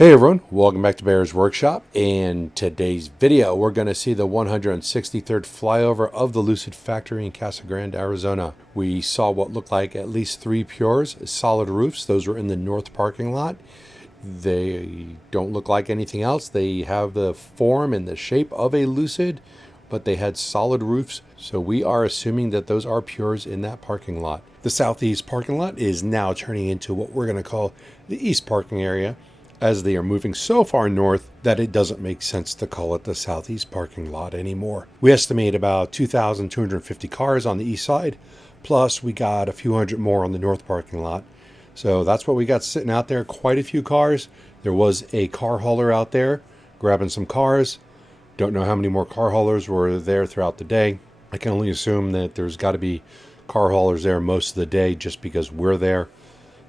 Hey everyone, welcome back to Bear's Workshop. In today's video, we're going to see the 163rd flyover of the Lucid factory in Casa Grande, Arizona. We saw what looked like at least 3 Pures, solid roofs. Those were in the north parking lot. They don't look like anything else. They have the form and the shape of a Lucid, but they had solid roofs. So we are assuming that those are Pures in that parking lot. The southeast parking lot is now turning into what we're going to call the east parking area, as they are moving so far north that it doesn't make sense to call it the southeast parking lot anymore. We estimate about 2,250 cars on the east side, plus we got a few hundred more on the north parking lot. So that's what we got sitting out there, quite a few cars. There was a car hauler out there grabbing some cars. Don't know how many more car haulers were there throughout the day. I can only assume that there's got to be car haulers there most of the day. Just because we're there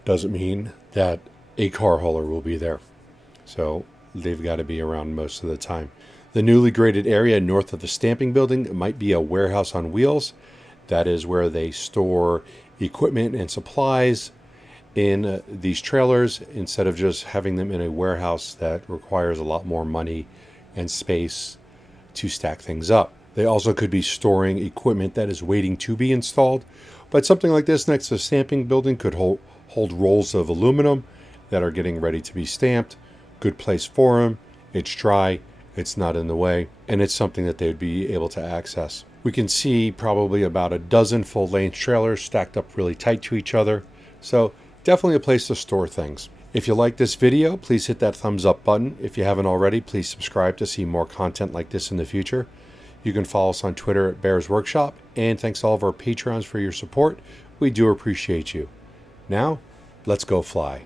doesn't mean that a car hauler will be there. So they've got to be around most of the time. The newly graded area north of the stamping building might be a warehouse on wheels. That is where they store equipment and supplies in these trailers instead of just having them in a warehouse that requires a lot more money and space to stack things up. They also could be storing equipment that is waiting to be installed. But something like this next to the stamping building could hold rolls of aluminum that are getting ready to be stamped. Good place for them. It's dry, it's not in the way, and it's something that they would be able to access. We can see probably about a dozen full-length trailers stacked up really tight to each other. So definitely a place to store things. If you like this video, please hit that thumbs up button. If you haven't already, please subscribe to see more content like this in the future. You can follow us on Twitter at Bear's Workshop, and thanks to all of our Patreons for your support. We do appreciate you. Now, let's go fly.